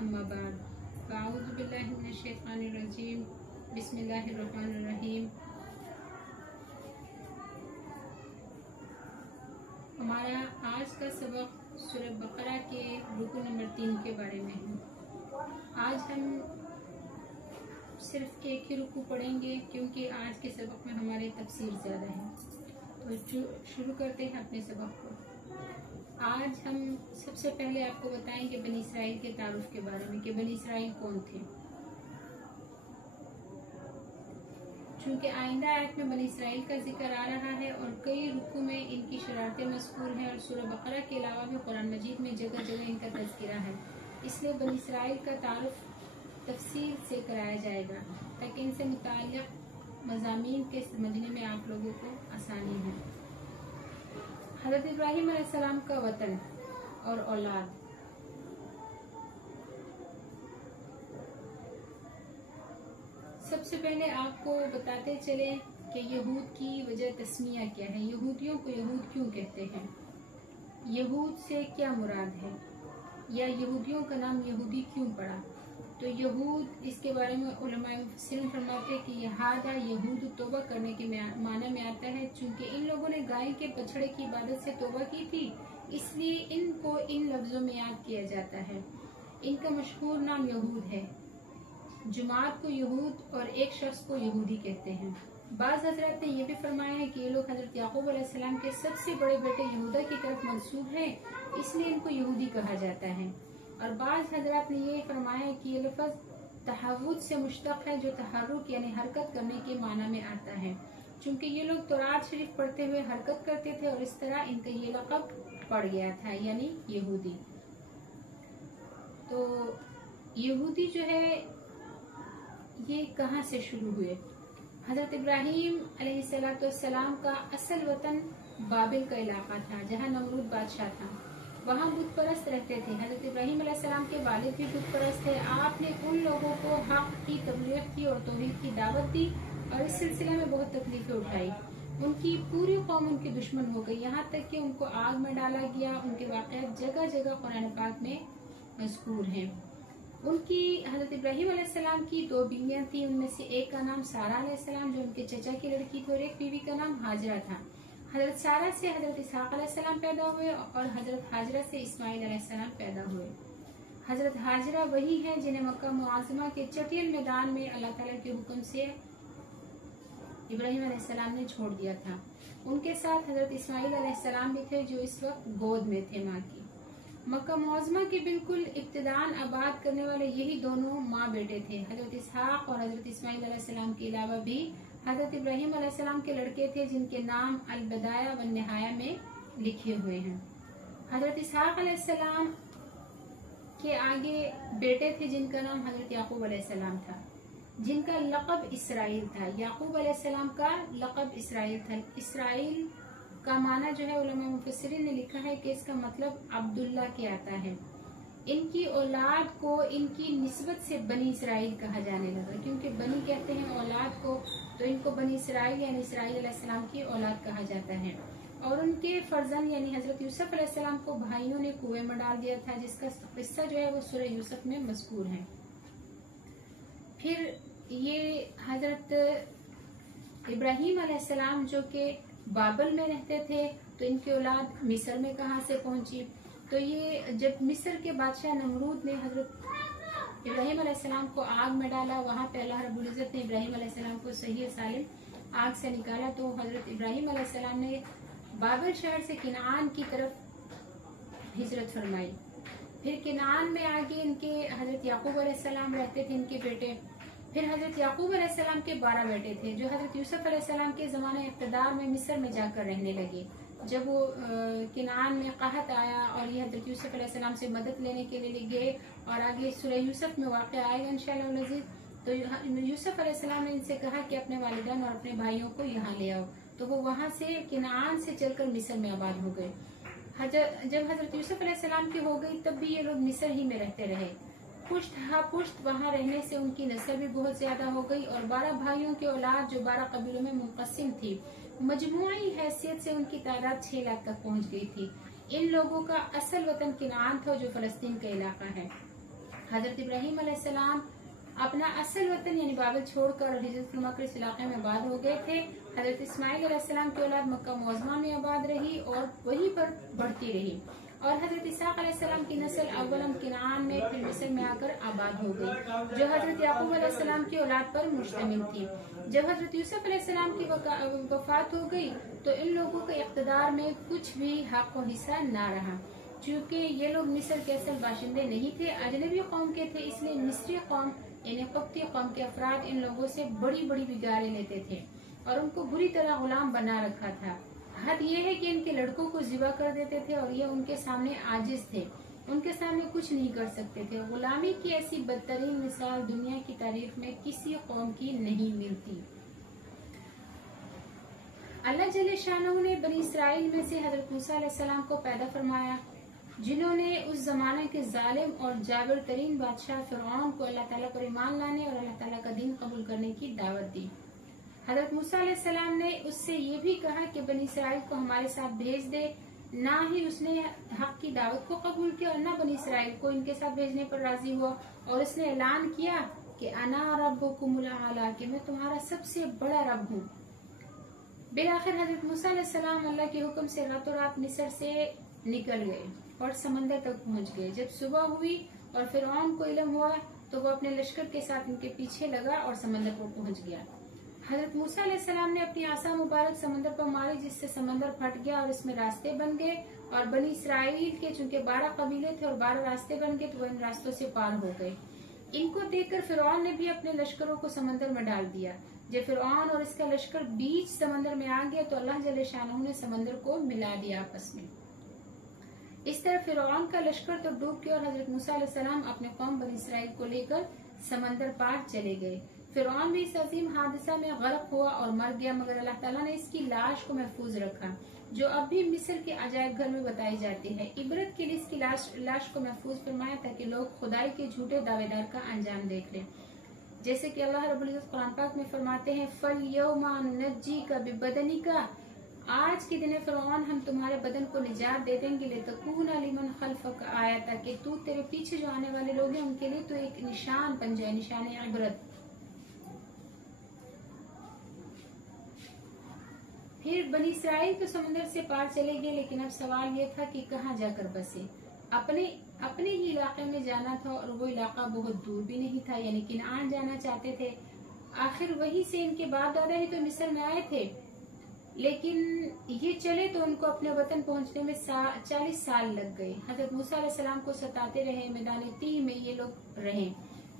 अम्मा बाद अऊज़ु बिल्लाहि मिनश शैतानिर रजीम बिस्मिल्लाहिर रहमानिर रहीम। हमारा आज का सबक सूरह बकरा के रुकू नंबर 3 के बारे में है। आज हम सिर्फ एक ही रुकू पढ़ेंगे क्योंकि आज के सबक में हमारे तफसीर ज़्यादा है। तो शुरू करते हैं अपने सबक को। आज हम सबसे पहले आपको बताएंगे बनी इसराइल के तारुफ के बारे में कि बनी इसराइल कौन थे। चूँकि आइंदा आयत में बनी इसराइल का जिक्र आ रहा है और कई रुकू में इनकी शरारतें मज़कूर हैं और सूरह बकरा के अलावा भी कुरान मजीद में जगह जगह इनका तज़किरा है, इसलिए बनी इसराइल का तारुफ तफसील से कराया जाएगा ताकि इनसे मुताल्लिक़ मज़ामीन के समझने में आप लोगों को आसानी हो। हज़रत इब्राहीम अलैहिस्सलाम का वतन और औलाद। सबसे पहले आपको बताते चले कि यहूद की वजह तस्मिया क्या है, यहूदियों को यहूद क्यों कहते हैं, यहूद से क्या मुराद है, या यहूदियों का नाम यहूदी क्यों पड़ा। तो यहूद, इसके बारे में उलमाए मुफस्सिरीन फरमाते हैं कि यहादा यहूद तौबा करने के माने में आता है। चूँकि इन लोगों ने गाय के बछड़े की इबादत से तौबा की थी, इसलिए इनको इन लफ्जों में याद किया जाता है। इनका मशहूर नाम यहूद है। जुमात को यहूद और एक शख्स को यहूदी कहते हैं। बाज़ हजरत ने यह भी फरमाया है कि ये लोग हजरत याकूब अलैहिस्सलाम के सबसे बड़े बेटे यहूदा की तरफ मंसूब हैं, इसलिए इनको यहूदी कहा जाता है। और बाज़ हजरत ने ये फरमाया है कि ये लफ्ज़ तहव्वुद से मुश्तक़ है, जो तहर्रुक यानी हरकत करने के माना में आता है। चूँकि ये लोग तौरात शरीफ पढ़ते हुए हरकत करते थे और इस तरह इनका ये लक़ब पड़ गया था, यानी यहूदी। तो यहूदी जो है ये कहाँ से शुरू हुए। हजरत इब्राहीम अलैहिस्सलाम का असल वतन बाबिल का इलाका था, जहाँ नमरूद बादशाह था। वहाँ बुत परस्त रहते थे। हजरत इब्राहीम अलैहिस्सलाम के वालिद भी बुत परस्त थे। आपने उन लोगों को हक की तबलीग की और तौहीद की दावत दी और इस सिलसिले में बहुत तकलीफें उठाई। उनकी पूरी कौम उनकी दुश्मन हो गई, यहाँ तक कि उनको आग में डाला गया। उनके वाक़यात जगह जगह कुरान पाक में मज़कूर हैं। उनकी हजरत इब्राहीम अलैहिस्सलाम की 2 बीवियाँ थी, उनमें से एक का नाम सारा अलैहिस्सलाम जो उनके चचा की लड़की थी और एक बीवी का नाम हाजरा था। हजरत सारा से हजरत इसहाक अलैहिस्सलाम पैदा हुए और हजरत हाजरा से इस्माइल अलैहिस्सलाम पैदा हुए। हजरत हाजरा वही हैं जिन्हें मक्का मुआज़मा के चटियल मैदान में अल्लाह ताला के हुक्म से इब्राहीम अलैहिस्सलाम ने छोड़ दिया था। उनके साथ हजरत इस्माइल अलैहिस्सलाम भी थे, जो इस वक्त गोद में थे माँ की। मक्का मुआज़मा के बिल्कुल इब्तिदान आबाद करने वाले यही दोनों माँ बेटे थे। हजरत इसहाक और हजरत इस्माइल अलैहिस्सलाम के अलावा भी हजरत इब्राहीम अलैहिस्सलाम के लड़के थे, जिनके नाम अल बदाया व निहाया में लिखे हुए हैं। हजरत इसहाक अलैहिस्सलाम के आगे बेटे थे जिनका नाम हजरत याकूब अलैहिस्सलाम था, जिनका लक़ब इसराइल था। याकूब अलैहिस्सलाम का लक़ब इसराइल था। इसराइल का माना जो है उलमा मुफस्सिरीन ने लिखा है कि इसका मतलब अब्दुल्ला के आता है। इनकी औलाद को इनकी निस्बत से बनी इसराइल कहा जाने लगा, क्योंकि बनी कहते हैं औलाद को, तो इनको बनी इसराइल यानी इसराइल अलैहिस्सलाम की औलाद कहा जाता है। और उनके फर्जंद यानी हजरत यूसुफ अलैहिस्सलाम को भाइयों ने कुएं में डाल दिया था, जिसका किस्सा जो है वो सूरह यूसुफ में मज़कूर है। फिर ये हजरत इब्राहीम अलैहिस्सलाम जो कि बाबल में रहते थे, तो इनकी औलाद मिस्र में कहाँ से पहुंची। तो ये जब मिस्र के बादशाह नमरूद ने हजरत इब्राहीम अलैहिस्सलाम को आग में डाला, वहाँ पे अल्लाह रब्बुल इज़्ज़त ने इब्राहीम अलैहिस्सलाम को सही सालिम आग से निकाला। तो हजरत इब्राहीम अलैहिस्सलाम ने बाबिल शहर से किनान की तरफ हिजरत फरमाई। फिर किनान में आगे इनके हजरत याकूब अलैहिस्सलाम रहते थे, इनके बेटे। फिर हजरत याकूब अलैहिस्सलाम के 12 बेटे थे, जो हजरत यूसुफ अलैहिस्सलाम के ज़माने इक़्तिदार में मिस्र में जाकर रहने लगे। जब वो किनान में कहत आया और ये हजरत यूसुफ अलैहिस्सलाम से मदद लेने के लिए गए, और आगे सूरह यूसुफ में वाक़या आएगा इंशाअल्लाह अज़ीज़। तो यूसुफ अलैहिस्सलाम ने इनसे कहा कि अपने वालिदैन और अपने भाइयों को यहाँ ले आओ। तो वो वहाँ से किनान से चलकर मिस्र में आबाद हो गए। जब हजरत यूसुफ अलैहिस्सलाम की हो गई, तब भी ये लोग मिस्र ही में रहते रहे। पुश्त हा पुश्त वहाँ रहने से उनकी नस्ल भी बहुत ज्यादा हो गई और 12 भाइयों की औलाद जो 12 कबीलों में मुनक़सिम थी, मजमूई हैसियत से उनकी तादाद 6 लाख तक पहुँच गई थी। इन लोगों का असल वतन किनान था, जो फलस्तीन का इलाका है। हजरत इब्राहिम अलैहिस्सलाम अपना असल वतन यानी बाबल छोड़कर हिजरत फरमा कर इस इलाके में आबाद हो गए थे। हजरत इस्माइल अलैहिस्सलाम की औलाद मक्का मुअज़्ज़मा में आबाद रही और वहीं पर बढ़ती रही, और हजरत इसाक अलैहिस्सलाम की नस्ल अव्वलन किनान में फिर मिस्र में आकर आबाद हो गई, जो हजरत याकूब अलैहिस्सलाम की औलाद पर मुश्तमिल थी। जब हजरत यूसुफ अलैहिस्सलाम की वफात हो गई तो इन लोगों के इक़्तिदार में कुछ भी हक व हिस्सा ना रहा। चूँकि ये लोग मिस्र के असल बाशिंदे नहीं थे, अजनबी कौम के थे, इसलिए मिस्री कौम यानी कब्ती कौम के अफराद इन लोगों से बड़ी बड़ी बिगाड़े लेते थे और उनको बुरी तरह गुलाम बना रखा था। हद ये है कि इनके लड़कों को ज़िबा कर देते थे और ये उनके सामने आजिज थे, उनके सामने कुछ नहीं कर सकते थे। गुलामी की ऐसी बदतरीन मिसाल दुनिया की तारीख में किसी कौम की नहीं मिलती। अल्लाह जल्ले शानहू ने बनी इसराइल में से हजरत मूसा अलैहिस्सलाम को पैदा फरमाया, जिन्होंने उस जमाने के जालिम और जाबिर तरीन बादशाह फिरऔन को अल्लाह ताला पर ईमान लाने और अल्लाह ताला का दीन कबूल करने की दावत दी। हजरत मूसा अलैहिस्सलाम ने उससे ये भी कहा कि बनी इसराइल को हमारे साथ भेज दे। ना ही उसने हक की दावत को कबूल किया और न बनी इसराइल को इनके साथ भेजने पर राजी हुआ, और उसने ऐलान किया कि अना रब्बुकुमुल आला, कि मैं तुम्हारा सबसे बड़ा रब हूँ। बिलाखिर हजरत मूसा अलैहिस्सलाम अल्लाह के हुक्म से रातों रात मिस्र से निकल गए और समंदर तक पहुँच गए। जब सुबह हुई और फिरऔन को इल्म हुआ तो वो अपने लश्कर के साथ इनके पीछे लगा और समंदर पर पहुँच गया। हजरत मूसा अलैहिस्सलाम ने अपनी आसा मुबारक समंदर पर मारी, जिससे समंदर फट गया और इसमें रास्ते बन गए, और बनी इसराइल के चूंकि 12 कबीले थे और 12 रास्ते बन गए तो वो इन रास्तों से पार हो गए। इनको देखकर फिरऔन ने भी अपने लश्करों को समंदर में डाल दिया। जब फिरऔन और इसका लश्कर बीच समंदर में आ गया तो अल्लाह जल्ले शानहू ने समंदर को मिला दिया आपस में। इस तरह फिरऔन का लश्कर तो डूब गया और हजरत मूसा अलैहिस्सलाम अपने कौम बनी इसराइल को लेकर समंदर पार चले गए। फिरऔन भी इस अजीम हादसा में गर्क हुआ और मर गया, मगर अल्लाह ताला ने इसकी लाश को महफूज रखा, जो अब भी मिस्र के अजायब घर में बताई जाती है। इबरत के लिए इसकी लाश को महफूज फरमाया ताकि लोग खुदाई के झूठे दावेदार का अंजाम देख लें। जैसे कि अल्लाह रब्बुल इज्जत कुरान पाक में फरमाते हैं, फल यौमा नुनज्जीका बिबदनिका, आज के दिन फिरऔन हम तुम्हारे बदन को निजात दे देंगे, लितकूना लिमन खल्फक आया, ताकि तू तेरे पीछे जो आने वाले लोग हैं उनके लिए तो एक निशान बन जाए, निशान इबरत। फिर बनी इसराइल तो समंदर से पार चले गए, लेकिन अब सवाल ये था कि कहाँ जाकर बसे। अपने ही इलाके में जाना था और वो इलाका बहुत दूर भी नहीं था, यानी किनान जाना चाहते थे। आखिर वहीं से इनके बाप दादा ही तो मिस्र में आए थे, लेकिन ये चले तो उनको अपने वतन पहुंचने में 40 साल लग गए। हजरत मूसा अलैहिस्सलाम को सताते रहे, मैदान तीह में ये लोग रहे।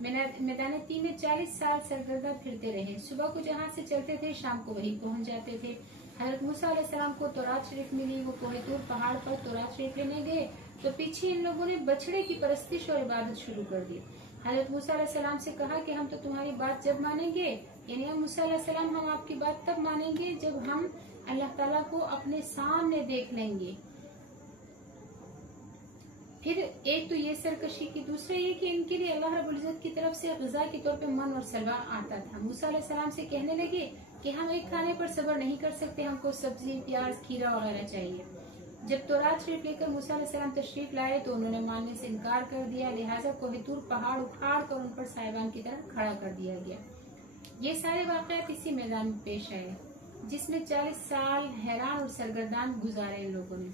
मैदान तीह में 40 साल सरगर्दा फिरते रहे। सुबह को जहाँ से चलते थे शाम को वहीं पहुंच जाते थे। हजरत मूसा अलैहिस्सलाम को तौरात शरीफ मिली, वो कोहे तूर पहाड़ पर तौरात शरीफ लेने गए तो पीछे इन लोगों ने बछड़े की परस्तिश और इबादत शुरू कर दी। हजरत मूसा अलैहिस्सलाम से कहा कि हम तो तुम्हारी बात जब मानेंगे, यानी मूसा अलैहिस्सलाम हम आपकी बात तब मानेंगे जब हम अल्लाह ताला को अपने सामने देख लेंगे। फिर एक तो ये सरकशी की, दूसरा ये कि इनके लिए अल्लाह रब्बुल इज्जत की तरफ से ग़िज़ा के तौर पे मन और सलवा आता था। मूसा अलैहिस्सलाम से कहने लगे कि हम एक खाने पर सब्र नहीं कर सकते, हमको सब्जी, प्याज, खीरा वगैरह चाहिए। जब तौरात शरीफ लेकर मूसा अलैहिस्सलाम तशरीफ लाए तो उन्होंने मानने से इनकार कर दिया, लिहाजा कोहे तूर पहाड़ उखाड़ कर उन पर साहिबान की तरह खड़ा कर दिया गया। ये सारे वाक़यात इसी मैदान में पेश आए, जिसमें 40 साल हैरान और सरगर्दान गुजारे इन लोगों ने।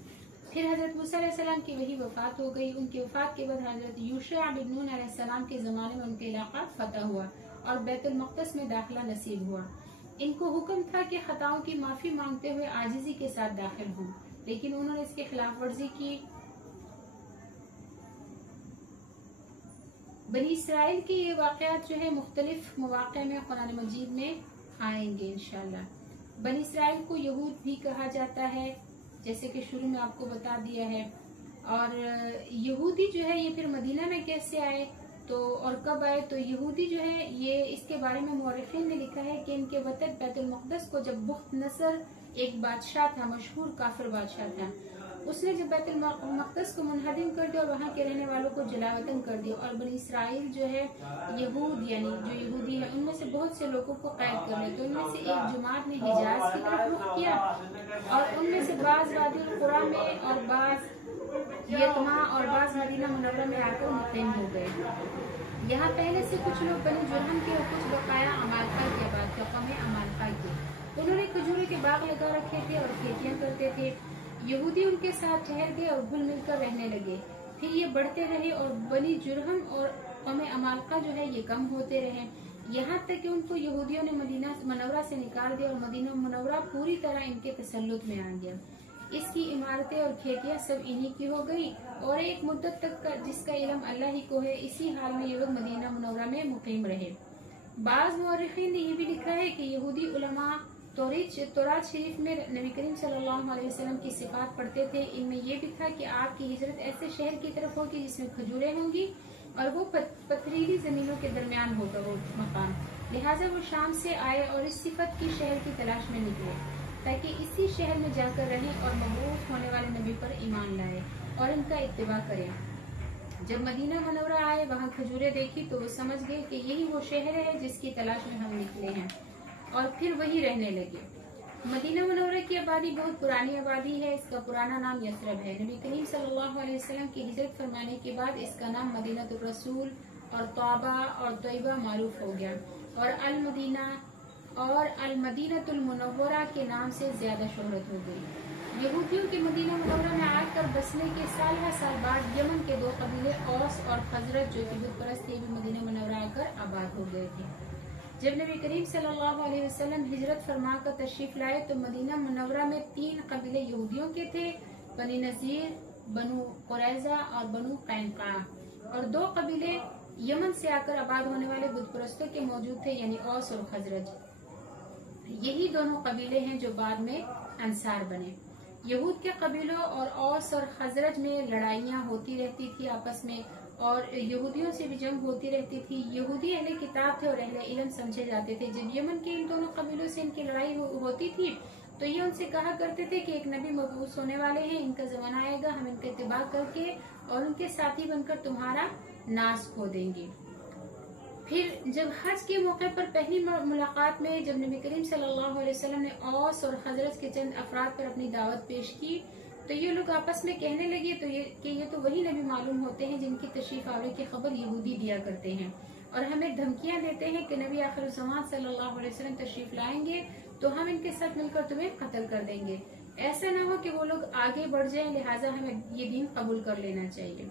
फिर हजरत मूसा अलैहिस्सलाम की वही वफात हो गई। उनकी वफात के बाद हजरत यूशा बिन नून अलैहिस्सलाम के ज़माने में उनके इलाका फतह हुआ और बैतुल मक़दस में दाखिला नसीब हुआ। इनको हुक्म था कि खताओं की माफ़ी मांगते हुए आजिज़ी के साथ दाखिल हों, लेकिन उन्होंने इसके खिलाफ वर्जी की। बनी इसराइल के ये वाक़यात जो है मुख्तलिफ मौक़े में कुरान मजीद में आएंगे इंशाअल्लाह। बनी इसराइल को यहूद भी कहा जाता है, जैसे कि शुरू में आपको बता दिया है। और यहूदी जो है ये फिर मदीना में कैसे आए तो और कब आए, तो यहूदी जो है ये इसके बारे में मुअर्रिखीन ने लिखा है कि इनके वतन बैतुल मक़दस को जब बुख्त नसर एक बादशाह था, मशहूर काफिर बादशाह था, उसने जब बैतुल मक़दस को मुनहदिम कर दिया और वहाँ के रहने वालों को जलावतन कर दिया, और बनी इसराइल जो है यहूद यानी जो यहूदी है उनमें से बहुत से लोगों को कैद कर लिया। तो उनमें से एक जमात ने हिजाज की तरफ रुख किया और उनमें से बाज वादी कुरा में और बाज यतमा और बाज मदीना मुनव्वरा में आकर मुक़ीम हो गए। यहाँ पहले से कुछ लोग बनी जुरहम के और कुछ बकाया अमालका के आबाद थे, कौम अमालका के। उन्होंने खजूरों के बाग लगा रखे थे और खेतियां करते थे। यहूदी उनके साथ ठहर गए और घुल मिलकर रहने लगे। फिर ये बढ़ते रहे और बनी जुरहम और कौम अमालका जो है ये कम होते रहे, यहाँ तक कि उनको यहूदियों ने मदीना मुनव्वरा से निकाल दिया और मदीना मुनव्वरा पूरी तरह इनके तसल्लुत में आ गया। इसकी इमारतें और खेतियां सब इन्हीं की हो गई और एक मुद्दत तक का जिसका इल्म अल्लाह ही को है, इसी हाल में ये लोग मदीना मुनव्वरा में मुकीम रहे। बाज़ मुअर्रिखीन ने ये भी लिखा है कि यहूदी उलमा तौरात शरीफ में नबी करीम सल्लल्लाहु अलैहि वसल्लम की सिफात पढ़ते थे। इनमें यह भी था कि आपकी हिजरत ऐसे शहर की तरफ होगी जिसमें खजूरें होंगी और वो पथरीली जमीनों के दरमियान होगा वो मकान। लिहाजा वो शाम से आए और इस सिफत की शहर की तलाश में निकले ताकि इसी शहर में जाकर रहें और मबऊस होने वाले नबी पर ईमान लाए और इनका इत्तिबा करें। जब मदीना मुनव्वरा आए, वहाँ खजूरें देखी तो वो समझ गए कि यही वो शहर है जिसकी तलाश में हम निकले हैं और फिर वही रहने लगे। मदीना मुनव्वरा की आबादी बहुत पुरानी आबादी है। इसका पुराना नाम यसरब है। नबी करीम सल्लल्लाहु अलैहि वसल्लम की हिजरत फरमाने के बाद इसका नाम मदीनतुर रसूल और तौबा और तैयबा मारूफ हो गया और अल मदीना और अल मदीनतुल मुनव्वरा के नाम से ज्यादा शोहरत हो गई। यहूदियों के मदीना मुनव्वरा में आकर बसने के साल बाद यमन के दो कबीले औस और खजरज जो कि बुत परस्त थे भी मदीना मुनव्वरा आकर आबाद हो गए थे। जब नबी करीम सल्लल्लाहु अलैहि वसल्लम हिजरत फरमा कर तशरीफ लाए तो मदीना मुनव्वरा में 3 कबीले यहूदियों के थे, बनी नज़ीर, बनु कुरैज़ा और बनु कैनुका, और 2 कबीले यमन से आकर आबाद होने वाले बुत परस्तों के मौजूद थे, यानी औस और खजरज। यही दोनों कबीले हैं जो बाद में अंसार बने। यहूद के कबीलों और औस और खजरज में लड़ाइयाँ होती रहती थी आपस में और यहूदियों से भी जंग होती रहती थी। यहूदी अहले किताब थे और अहले इल्म समझे जाते थे। जब यमन के इन दोनों कबीलों से इनकी लड़ाई होती थी तो ये उनसे कहा करते थे कि एक नबी मबऊस होने वाले हैं, इनका जमाना आएगा, हम इनका इत्तिबा करके और उनके साथी बनकर तुम्हारा नाश खो देंगे। फिर जब हज के मौके पर पहली मुलाकात में जब नबी करीम सल्लल्लाहु अलैहि वसल्लम ने औस और खजरज के चंद अफराद पर अपनी दावत पेश की तो ये लोग आपस में कहने लगे कि ये तो वही नबी मालूम होते हैं जिनकी तशरीफ आवरी की खबर यहूदी दिया करते हैं और हमें धमकियां देते हैं कि नबी आखिर ज़मान सल्लल्लाहु अलैहि वसल्लम तशरीफ लाएंगे तो हम इनके साथ मिलकर तुम्हें कत्ल कर देंगे। ऐसा ना हो कि वो लोग आगे बढ़ जाएं, लिहाजा हमें ये दीन कबूल कर लेना चाहिए।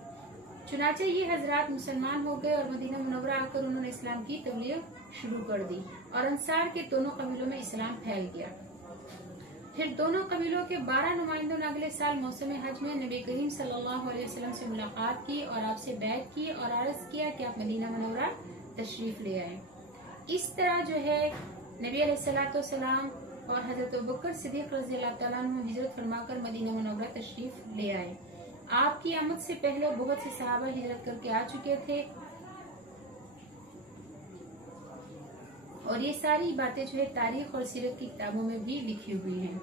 चुनाचे ये हजरात मुसलमान हो गए और मदीना मुनव्वरा आकर उन्होंने इस्लाम की तबलीग शुरू कर दी और अंसार के दोनों कबीलों में इस्लाम फैल गया। फिर दोनों कबीलों के 12 नुमाइंदों ने अगले साल मौसम हज में नबी करीम सल्लल्लाहु अलैहि वसल्लम से मुलाकात की और आपसे बैत की और अर्ज किया कि आप मदीना मुनव्वरा तशरीफ ले आए। इस तरह जो है नबी अलैहिस्सलाम और हजरत अबू बकर सिद्दीक रज़ियल्लाहु तआला अन्हु हिजरत फरमाकर मदीना मुनव्वरा तशरीफ ले आए। आपकी आमद से पहले बहुत से सहाबा हिजरत करके आ चुके थे और ये सारी बातें जो है तारीख और सीरत की किताबों में भी लिखी हुई हैं।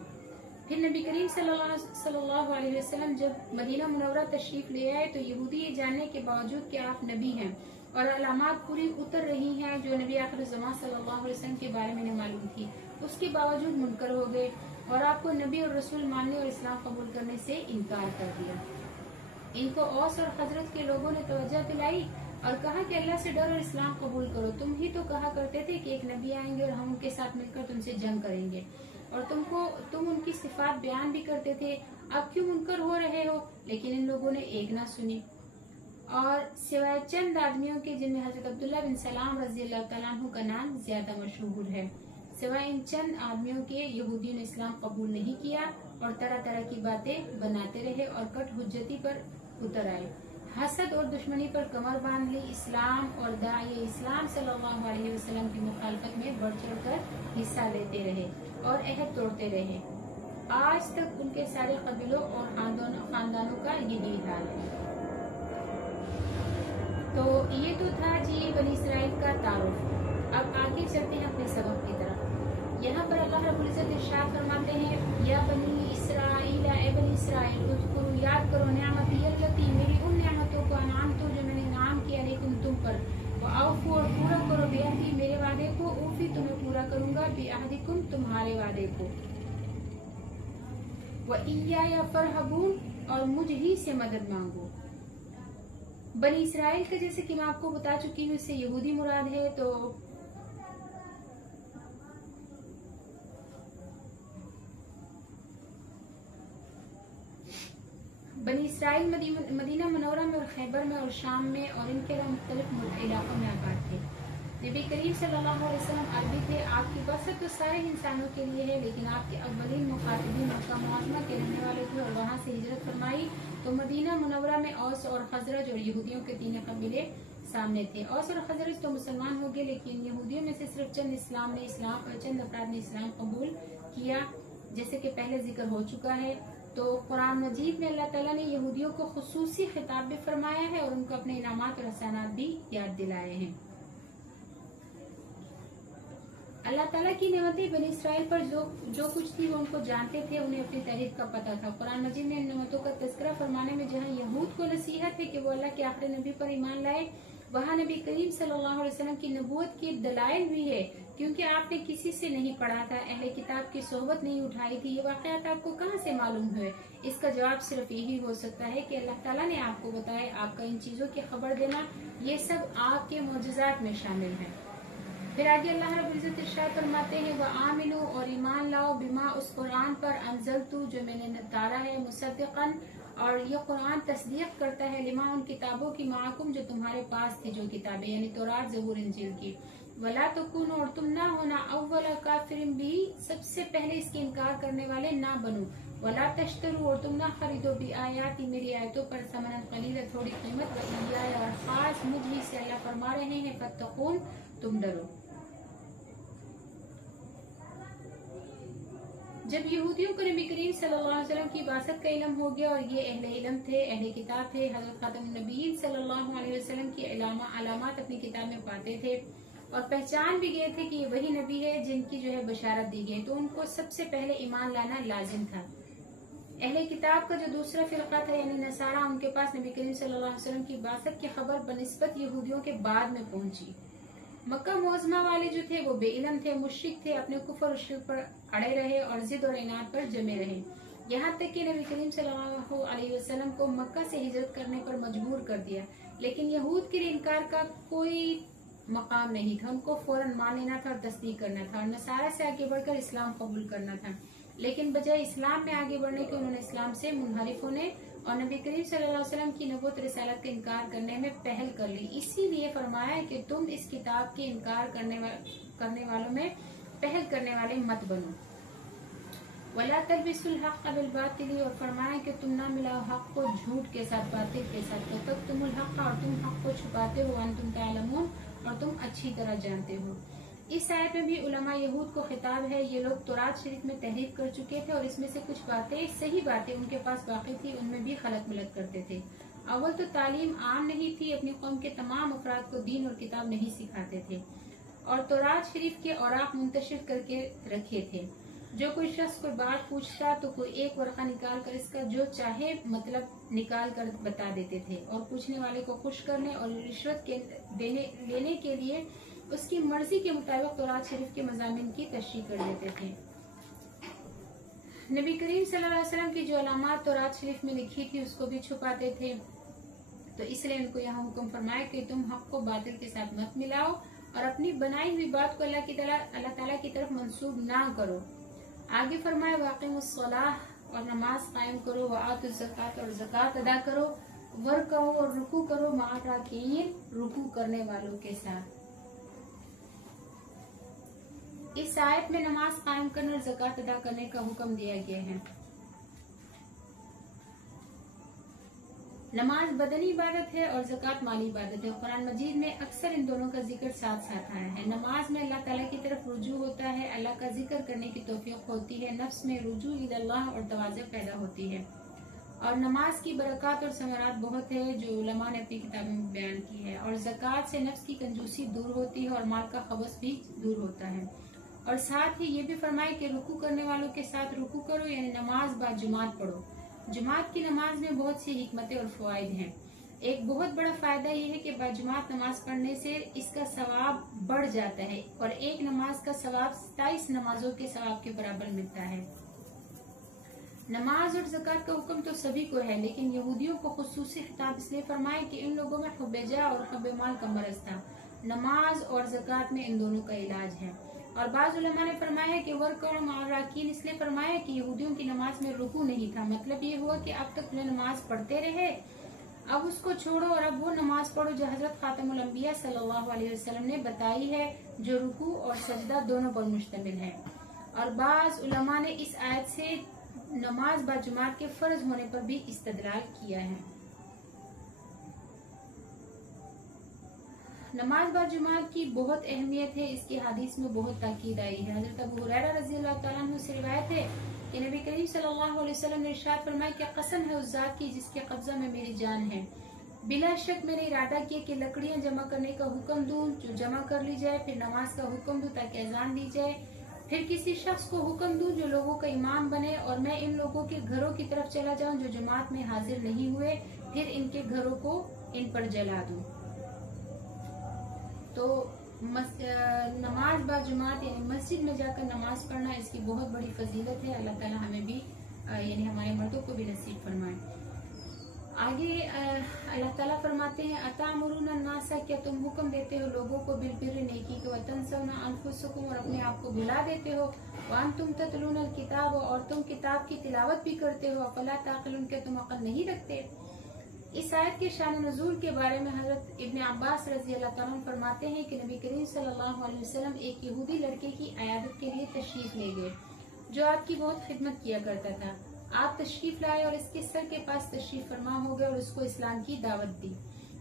फिर नबी करीम सल्लल्लाहु अलैहि वसल्लम जब मदीना मुनव्वरा तशरीफ ले आए तो यहूदी ये जानने के बावजूद कि आप नबी हैं और अलामात पूरी उतर रही हैं जो नबी आखिर ज़मान सल्लल्लाहु अलैहि वसल्लम के बारे में मालूम थी, उसके बावजूद मुनकर हो गए और आपको नबी और रसूल मानने और इस्लाम कबूल करने से इनकार कर दिया। इनको औस और खजरत के लोगों ने तवज्जो दिलाई और कहा कि अल्लाह से डरो और इस्लाम कबूल करो। तुम ही तो कहा करते थे कि एक नबी आएंगे और हम उनके साथ मिलकर तुमसे जंग करेंगे और तुम उनकी सिफात बयान भी करते थे, अब क्यों मुनकर हो रहे हो? लेकिन इन लोगों ने एक ना सुनी और सिवाय चंद आदमियों के जिनमें हजरत अब्दुल्ला बिन सलाम रज़ियल्लाहु तआला अन्हु का नाम ज्यादा मशहूर है, सिवाय इन चंद आदमियों के यहूदियों ने इस्लाम कबूल नहीं किया और तरह तरह की बातें बनाते रहे और कट हुज्जती पर उतर आए। हसद और दुश्मनी पर कमर बांध ली। इस्लाम और दाए इस्लाम सल्लल्लाहु अलैहि वसल्लम की मुखालफत में बढ़ चढ़ कर हिस्सा लेते रहे और अहद तोड़ते रहे। आज तक उनके सारे कबीलों और खानदानों का यही हाल है। तो ये तो था जी बनी इसराइल का तारुफ। अब आगे चलते हैं अपने सबक की तरफ। यहाँ पर अल्लाह रब्बुल इज्जत इरशाद फरमाते हैं, या बनी इसराइल, ए बनी इसराइल, उज़कुरू याद करो नेमती अल्लती, मेरी उन नेमतों को अनअमतु जो मैंने नाम किया अलैकुम तुम पर, व औफू और पूरा करो बिअहदी मेरे वादे को, ऊफी तुम्हें पूरा करूंगा बिअहदिकुम तुम्हारे वादे को, व इय्याया फरहबून और मुझ ही से मदद मांगो। बनी इसराइल का जैसे कि मैं आपको बता चुकी हूँ इससे यहूदी मुराद है। तो बनी इसराइल मदीना मनौरा में और खैबर में और शाम में और इनके अलावा मुख्तलिफ इलाकों में आबाद थे। नबी करीम सल्लल्लाहु अलैहि वसल्लम अरबी थे। आपकी बसत तो सारे इंसानों के लिए है, लेकिन आपके अव्वलीन मुखातिबीन मक्का मुआज़मा के रहने वाले थे और वहाँ से हिजरत फरमाई तो मदीना मुनव्वरा में औस और खजरज और यहूदियों के तीन कबीले सामने थे। औस और खजरज तो मुसलमान हो गए, लेकिन यहूदियों में से सिर्फ चंद अफराद ने इस्लाम कबूल किया, जैसे कि पहले जिक्र हो चुका है। तो कुरान मजीद में अल्लाह ताला ने यहूदियों को खुसूसी खिताब भी फरमाया है और उनको अपने इनामात और हसानात भी याद दिलाए हैं। अल्लाह ताला की नेमतें बनी इसराइल पर जो कुछ थी वो उनको जानते थे, उन्हें अपनी तारीफ का पता था। कुरान मजीद में इन नेमतों का तज़किरा फरमाने में जहाँ यहूद को नसीहत है कि वो अल्लाह के आखिरी नबी पर ईमान लाए, वहाँ नबी करीम सल्लल्लाहु अलैहि वसल्लम की नबूवत की दलाइल भी है, क्योंकि आपने किसी से नहीं पढ़ा था, अहले किताब की सोहबत नहीं उठाई थी। ये वाक़यात आपको कहाँ से मालूम हुए? इसका जवाब सिर्फ यही हो सकता है कि अल्लाह ताला ने आपको बताया। आपका इन चीजों की खबर देना ये सब आपके मोजज़ात में शामिल है। फिर आगे अल्लाह रब्बुल इज्जत इरशाद फरमाते हैं, व आमिनु और ईमान लाओ बिमा उस कुरान पर अंज़लतु जो मैंने उतारा है, मुसद्दिक़न और ये कुरान तस्दीक करता है, लिमा उन किताबों की माकुम जो तुम्हारे पास थी, जो किताबें यानी तौरात ज़बूर इंजील की। वला तकुनु और तुम ना होना अव्वल काफिरिन भी सबसे पहले इसके इनकार करने वाले ना बनो। वला तश्तरू और तुम ना खरीदो भी आयाती मेरी आयतों पर समनन कलीला थोड़ी कीमत, और खास मुझ ही से अल्लाह फरमा रहे हैं फत्तकून तुम डरो। जब यहूदियों को नबी करीम सल्लल्लाहु अलैहि वसल्लम की बासत का इल्म हो गया और ये अहले इल्म थे, अहले किताब थे, हज़रत खातम नबीय्यीन सल्लल्लाहु अलैहि वसल्लम की अलामात अपनी किताब में पाते थे और पहचान भी गए थे कि ये वही नबी है जिनकी जो है बशारत दी गई, तो उनको सबसे पहले ईमान लाना लाजिम था। अहले किताब का जो दूसरा फिरका था यानी नसारा, उनके पास नबी करीम सल्लल्लाहु अलैहि वसल्लम की बासत की खबर बनिस्बत यहूदियों के बाद में पहुंची। मक्का मुअज़्ज़मा वाले जो थे वो बेइल्म थे, मुश्रिक थे, अपने कुफर और शिर्क पर अड़े रहे और जिद और इनाद पर जमे रहे, यहाँ तक कि नबी करीम सल्लल्लाहु अलैहि वसल्लम को मक्का से हिजरत करने पर मजबूर कर दिया। लेकिन यहूद के लिए इनकार का कोई मकाम नहीं था, उनको फौरन मान लेना था और तस्दीक करना था और नसारा से आगे बढ़कर इस्लाम कबूल करना था। लेकिन बजाय इस्लाम में आगे बढ़ने के उन्होंने इस्लाम से मुनहरिफ होने और नबी करीम सल्लल्लाहु अलैहि वसल्लम की नबूवत रिसालत का इनकार करने में पहल कर ली। इसीलिए फरमाया कि तुम इस किताब के इनकार करने वालों में पहल करने वाले मत बनो। वला तलबिसुल हक़ बिल बातिल और फरमाया कि तुम ना मिलाओ हक को झूठ के साथ, बातिल के साथ। तो तब तुमुल हक़ और तुम हक को छुपाते हो, अंतुम तालमून और तुम अच्छी तरह जानते हो। इस आयत में भी उलमा यहूद को खिताब है। ये लोग तौरात शरीफ में तहरीफ कर चुके थे और इसमें से कुछ बातें सही बातें उनके पास बाकी थी, उनमें भी खलत मिलत करते थे। अव्वल तो तालीम आम नहीं थी, अपनी कौम के तमाम अफराद को दीन और किताब नहीं सिखाते थे और तौरात शरीफ के औराक मुंतशिर करके रखे थे। जो कोई शख्स कोई बात पूछता तो कोई एक वर्क़ा निकाल कर इसका जो चाहे मतलब निकाल कर बता देते थे और पूछने वाले को खुश करने और रिश्वत लेने के लिए उसकी मर्जी के मुताबिक तौरात शरीफ के मज़ामिन की तशरीह कर देते थे। नबी करीम सल्लल्लाहु अलैहि वसल्लम की जो अलामात तौरात शरीफ में लिखी थी उसको भी छुपाते थे, तो इसलिए उनको यहाँ हुक्म फरमाया कि तुम हक को बातिल के साथ मत मिलाओ और अपनी बनाई हुई बात को अल्लाह ताला की तरफ मंसूब ना करो। आगे फरमाया वाक़िमुस्सलाह और नमाज कायम करो, व आतुज़ ज़कात और ज़कात अदा करो, वर्कअू और रुकू करो, मअर राकिईन रुकू करने वालों के साथ। इस आयत में नमाज कायम करने और ज़कात अदा करने का हुक्म दिया गया है। नमाज बदनी इबादत है और ज़कात माली इबादत है। कुरान मजीद में अक्सर इन दोनों का जिक्र साथ साथ आया है। नमाज में अल्लाह ताला की तरफ रुजू होता है, अल्लाह का जिक्र करने की तौफीक होती है, नफ्स में रुजू इल्लाह और तवाज़ुन पैदा होती है और नमाज की बरकत और समरात बहुत है जो उलमा ने अपनी किताबों में बयान की है। और ज़कात से नफ्स की कंजूसी दूर होती है और माल का खबस भी दूर होता है। और साथ ही ये भी फरमाए कि रुकू करने वालों के साथ रुकू करो, यानी नमाज बाद जुमात पढ़ो। जुमात की नमाज में बहुत सी हिकमतें और फवाइद हैं। एक बहुत बड़ा फायदा ये है कि बाजुमात नमाज पढ़ने से इसका सवाब बढ़ जाता है और एक नमाज का सवाब 27 नमाजों के सवाब के बराबर मिलता है। नमाज और ज़कात का हुक्म तो सभी को है, लेकिन यहूदियों को खुसूसी खिताब इसलिए फरमाया कि इन लोगों में हुब्बे जा और हुब्बे माल का मरज था। नमाज और ज़कात में इन दोनों का इलाज है। और बाज़ उलमा ने फरमाया कि वर्कअ माअ राकीन इसलिए फरमाया कि यहूदियों की नमाज में रुकू नहीं था। मतलब ये हुआ कि अब तक वो नमाज पढ़ते रहे, अब उसको छोड़ो और अब वो नमाज पढ़ो जो हजरत खातमुल अंबिया सल्लल्लाहु अलैहि वसल्लम ने बताई है, जो रुकू और सजदा दोनों पर मुश्तमिल है। और बाज़ उलमा ने इस आयत से नमाज बाजुमात के फर्ज होने पर भी इस्तदलाल किया है। नमाज बाजुमात की बहुत अहमियत है, इसकी हदीस में बहुत ताकीद आई है। हजरत अबू हुरैरा रज़ियल्लाहु तआला अन्हु से रिवायत है कि नबी करीम सल्लल्लाहु अलैहि वसल्लम ने इरशाद फरमाया कि कसम है उस जात की जिसके कब्जा में मेरी जान है, बिला शक मैंने इरादा किया कि लकड़ियां जमा करने का हुक्म दूं, जो जमा कर ली जाए, फिर नमाज का हुक्म दूं ताकि अजान दी जाए, फिर किसी शख्स को हुक्म दूं जो लोगों का इमाम बने, और मैं इन लोगों के घरों की तरफ चला जाऊं जो जमात में हाजिर नहीं हुए, फिर इनके घरों को इन पर जला दूं। तो नमाज बाजुमात यानी मस्जिद में जाकर नमाज पढ़ना, इसकी बहुत बड़ी फजीलत है। अल्लाह ताला हमें भी यानी हमारे मर्दों को भी नसीब फरमाए। आगे अल्लाह ताला फरमाते हैं अतामुरुना नासा, क्या तुम हुक्म देते हो लोगों को बिलबिर नेकी के, वतनसौना अनफुसकुम और अपने आप को भुला देते हो, वअंतुम ततलूनल किताब और तुम किताब की तिलावत भी करते हो, अफला ताक़िलून, क्या तुम अक्ल नहीं रखते। इस आयत के शान नज़ूल के बारे में हजरत इब्न अब्बास रज़ियल्लाहु तआला अन्हु फरमाते हैं कि नबी करीम सल्लल्लाहु अलैहि वसल्लम एक यहूदी लड़के की अयादत के लिए तशरीफ ले गए जो आपकी बहुत खिदमत किया करता था। आप तशरीफ लाए और इसके सर के पास तशरीफ फरमा हो गए और उसको इस्लाम की दावत दी।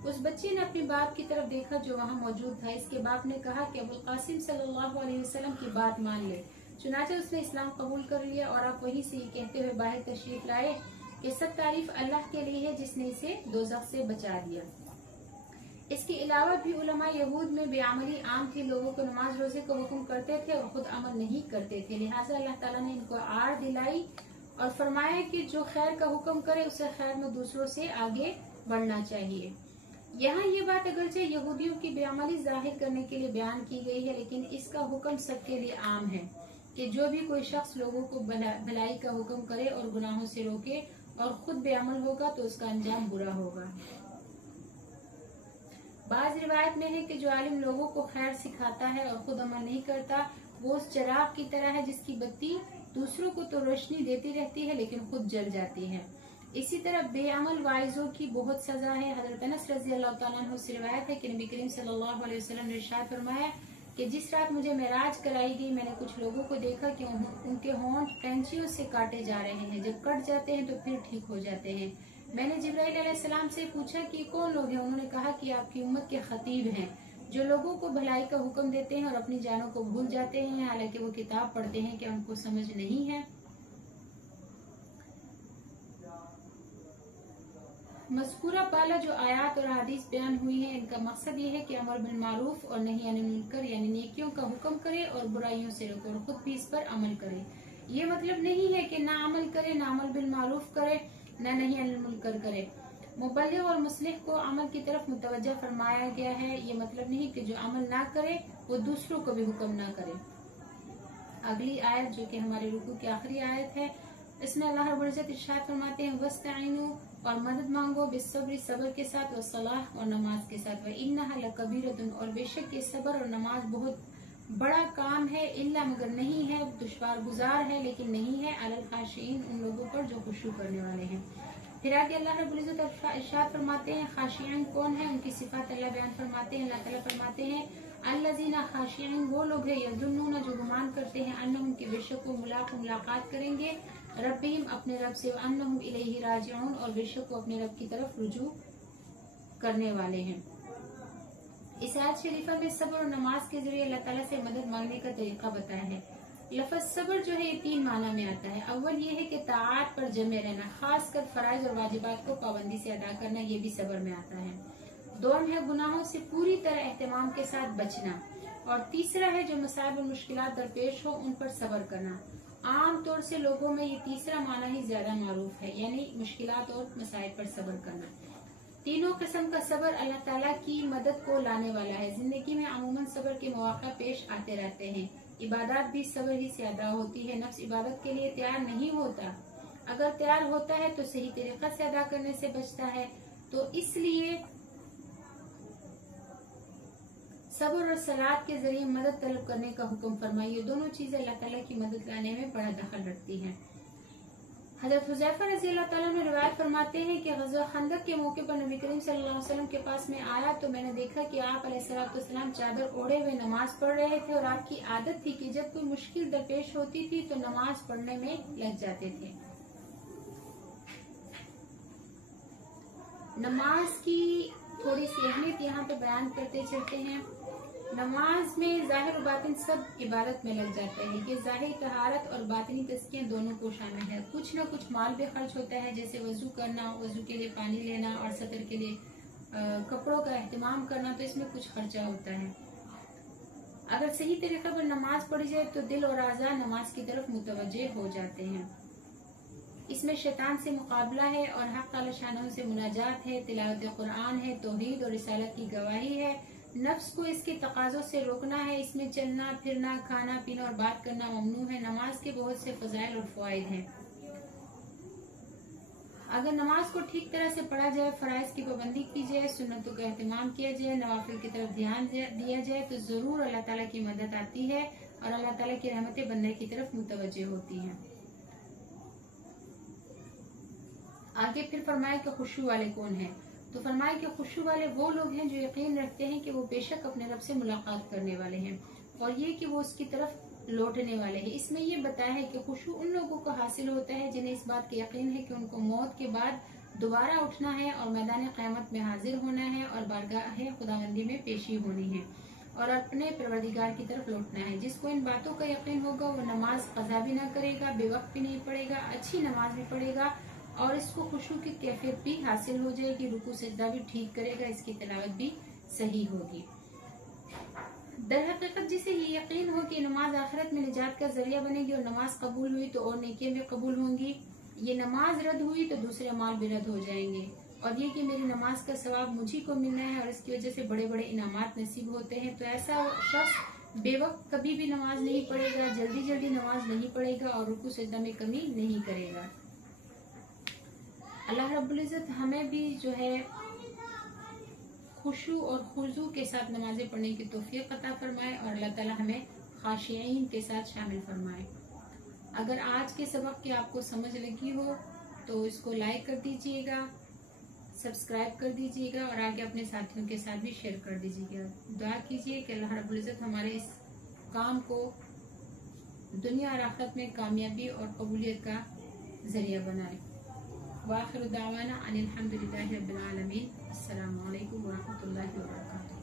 उस बच्चे ने अपने बाप की तरफ देखा जो वहाँ मौजूद था। इसके बाप ने कहा कि अबुल कासिम सल्लल्लाहु अलैहि वसल्लम की बात मान ले। चुनाचे उसने इस्लाम कबूल कर लिया और आप वहीं से कहते हुए बाहर तशरीफ लाए कि सब तारीफ अल्लाह के लिए है जिसने इसे दोज़ख से बचा दिया। इसके अलावा भी उलमा यहूद में बेअमली आम थी, लोगों को नमाज रोजे को हुक्म करते थे और खुद अमल नहीं करते थे। लिहाजा अल्लाह ताला ने इनको आड़ दिलाई और फरमाया कि जो खैर का हुक्म करे उसे खैर में दूसरों से आगे बढ़ना चाहिए। यहाँ ये बात अगरचे यहूदियों की बेअमली जाहिर करने के लिए बयान की गई है, लेकिन इसका हुक्म सबके लिए आम है कि जो भी कोई शख्स लोगों को भलाई का हुक्म करे और गुनाहों से रोके और खुद बेअमल होगा तो उसका अंजाम बुरा होगा। बाज रिवायत में है कि जो आलिम लोगों को खैर सिखाता है और खुद अमल नहीं करता, वो उस चिराग की तरह है जिसकी बत्ती दूसरों को तो रोशनी देती रहती है लेकिन खुद जल जाती है। इसी तरह बेअमल वाइजों की बहुत सजा है। हजरत अनस रज़ियल्लाहु तआला अन्हु से रिवायत है कि नबी करीम सल्लल्लाहु अलैहि वसल्लम ने इरशाद फरमाया कि जिस रात मुझे मेराज कराई गई, मैंने कुछ लोगों को देखा कि उनके होंठ कैंचियों से काटे जा रहे हैं, जब कट जाते हैं तो फिर ठीक हो जाते हैं। मैंने जिब्राइल अलैहिस्सलाम से पूछा कि कौन लोग हैं, उन्होंने कहा कि आपकी उम्मत के खतीब हैं जो लोगों को भलाई का हुक्म देते हैं और अपनी जानों को भूल जाते हैं, हालांकि वो किताब पढ़ते हैं कि उनको समझ नहीं है। मज़कूरा पाला जो आयात और हदीस बयान हुई है, इनका मकसद ये है कि अमर बिल मारूफ और नही अनिल मुनकर यानी नेकियों का हुक्म करे और बुराइयों से रोके और खुद भी इस पर अमल करे। ये मतलब नहीं है कि ना अमल करे, ना अमल बिल मारूफ करे, ना नही अनिल मुनकर करे। मुबल्लिग और मुस्लिह को अमल की तरफ मुतवज्जा फरमाया गया है। ये मतलब नहीं कि जो अमल ना करे वो दूसरों को भी हुक्म ना करे। अगली आयत जो कि हमारे रुकू की आखिरी आयत है, इसमें अल्लाह रब्बुल इज्जत इरशाद फरमाते हैं वस्तईनु और मदद मांगो बिस्सब्र सब्र के साथ, व सलाह और नमाज के साथ, व इन्नहा लकबीरतुन और बेशक ये सब्र और नमाज बहुत बड़ा काम है, इल्ला मगर नहीं है, दुश्वार गुजार है लेकिन नहीं है, अलल खाशिईन उन लोगों पर जो खुशू करने वाले हैं। फिर आगे अल्लाह रब्बुल इज्जत इरशाद फरमाते हैं खाशिईन कौन है, उनकी सिफात अल्लाह बयान फरमाते हैं। अल्लाह ताला फरमाते हैं अल्लज़ीना खाशिईन वो लोग हैं यज़ुन्नूना जो गुमान करते हैं अन्नहुम की बेशक वो मुलाकात करेंगे रब्बिहिम अपने रब से, अन्नहुम इलैहि राजिऊन और बेशक वो अपने रब की तरफ रुजू करने वाले हैं। इस आयत शरीफा में सब्र और नमाज के जरिए अल्लाह ताला से मदद मांगने का तरीका बताया है। लफ्ज़ सब्र जो है ये 3 माना में आता है। अव्वल ये है कि ताआत पर जमे रहना, खासकर फराइज और वाजिबात को पाबंदी से अदा करना, ये भी सब्र में आता है। दोम है गुनाहों से पूरी तरह एहतमाम के साथ बचना, और तीसरा है जो मसाइब और मुश्किलात दरपेश हो उन पर सब्र करना। आम तौर से लोगों में ये तीसरा माना ही ज्यादा मारूफ है, यानी मुश्किलात और मसाइब पर सब्र करना। तीनों किस्म का सब्र अल्लाह ताला की मदद को लाने वाला है। जिंदगी में अमूमन सब्र के मौका पेश आते रहते हैं। इबादत भी सब्र ही से अदा होती है। नफ्स इबादत के लिए तैयार नहीं होता اگر تیار ہوتا ہے تو صحیح طریقہ سے ادا کرنے سے بچتا ہے. تو اس لیے صبر اور صلات کے ذریعے مدد طلب کرنے کا حکم فرمائیے. دونوں چیزیں اللہ تعالیٰ کی مدد لانے میں بڑا دخل رکھتی ہیں. حضرت حذیفہ رضی اللہ تعالیٰ عنہ روایت فرماتے ہیں کہ غزوہ خندق کے موقع پر نبی کریم صلی اللہ علیہ وسلم کے پاس میں آیا تو میں نے دیکھا کہ آپ علیہ السلام چادر اوڑھے ہوئے نماز پڑھ رہے تھے، اور آپ کی عادت تھی کہ جب کوئی مشکل درپیش ہوتی تھی تو نماز پڑھنے میں لگ جاتے تھے. نماز کی تھوڑی سی اہمیت یہاں پہ بیان کرتے چلتے ہیں. نماز میں ظاہر و باطن سب عبادت میں لگ جاتا ہے. یہ ظاہری طہارت اور باطنی تزکیہ دونوں کو شامل ہے. کچھ نہ کچھ مال بھی خرچ ہوتا ہے، جیسے وضو کرنا، وضو کے لیے پانی لینا، اور سطر کے لیے کپڑوں کا اہتمام کرنا، تو اس میں کچھ خرچہ ہوتا ہے. اگر صحیح طریقے پر نماز پڑھی جائے تو دل اور اعضاء نماز کی طرف متوجہ ہو جاتے ہیں. اس میں شیطان سے مقابلہ ہے اور حق تعالی شانہ سے مناجات ہے، تلاوت قرآن ہے، توحید اور رسالت کی گواہی ہے. نفس کو اس کے تقاضوں سے روکنا ہے. اس میں چلنا پھرنا، کھانا پینا اور بات کرنا ممنوع ہے. نماز کے بہت سے فضائل اور فوائد ہیں. اگر نماز کو ٹھیک طرح سے پڑھا جائے، فرائض کی پابندی کی جائے، سنتوں کا اہتمام کیا جائے، نوافل کی طرف دھیان دیا جائے تو ضرور اللہ تعالیٰ کی مدد آتی ہے اور اللہ تعالیٰ کی رحمتیں بندے کی طرف متوجہ ہوتی ہیں. آگے پھر فرمائے کہ خشوع والے کون ہیں؟ تو فرمائے کہ خشوع والے وہ لوگ ہیں جو یقین رکھتے ہیں کہ وہ بے شک اپنے رب سے ملاقات کرنے والے ہیں، اور یہ کہ وہ اس کی طرف لوٹنے والے ہیں. اس میں یہ بتایا ہے کہ خشوع ان لوگوں کو حاصل ہوتا ہے جنہیں اس بات کا یقین ہے کہ ان کو موت کے بعد دوبارہ اٹھنا ہے اور میدان قیامت میں حاضر ہونا ہے اور بارگاہ خداوندی میں پیشی ہونی ہے اور اپنے پروردگار کی طرف لوٹنا ہے. جس کو ان باتوں کا یقین ہوگا وہ نماز قضا بھی نہ کرے گا، بے وقت بھی نہیں پڑھے گا، اچھی نماز بھی پڑھے گا، اور اس کو خشوع کی کیفیت بھی حاصل ہو جائے گی. رکوع سجدہ بھی ٹھیک کرے گا، اس کی تلاوت بھی صحیح ہوگی. در حقیقت جسے یہ یقین ہو کہ نماز آخرت میں نجات کا ذریعہ بنے گی، اور نماز قبول ہوئی تو اور نیکیاں بھی قبول ہوں گی، یہ نماز رد ہوئی تو دوسرے اعمال بھی رد ہو جائیں گے، اور یہ کہ میری نماز کا ثواب مجھے کو ملنا ہے اور اس کی وجہ سے بڑے بڑے انعامات نصیب ہوتے ہیں، تو ایسا شخص بے وقت کبھی بھی نماز نہیں پڑھے گا، جلدی جلدی نماز نہیں پڑھے گا، اور رکوع سجدہ میں کمی نہیں کرے گا. اللہ رب العزت ہمیں بھی جو ہے خشوع اور خضوع کے ساتھ نمازیں پڑھنے کی توفیق عطا فرمائے، اور اللہ تعالی ہمیں خاشعین کے ساتھ شامل فرمائے. اگر آج کے سبق کی آپ کو سمجھ لگی ہو تو اس کو لائک کر دیجئے گا، سبسکرائب کر دیجئے گا، اور آگے اپنے ساتھیوں کے ساتھ بھی شیئر کر دیجئے گا. دعا کیجئے کہ اللہ رب العزت ہمارے اس کام کو دنیا اور آخرت میں کامیابی اور قبولیت کا ذریعہ بنائے. وآخر دعوانا ان الحمد للہ رب العالمین. السلام علیکم ورحمۃ اللہ وبرکاتہ.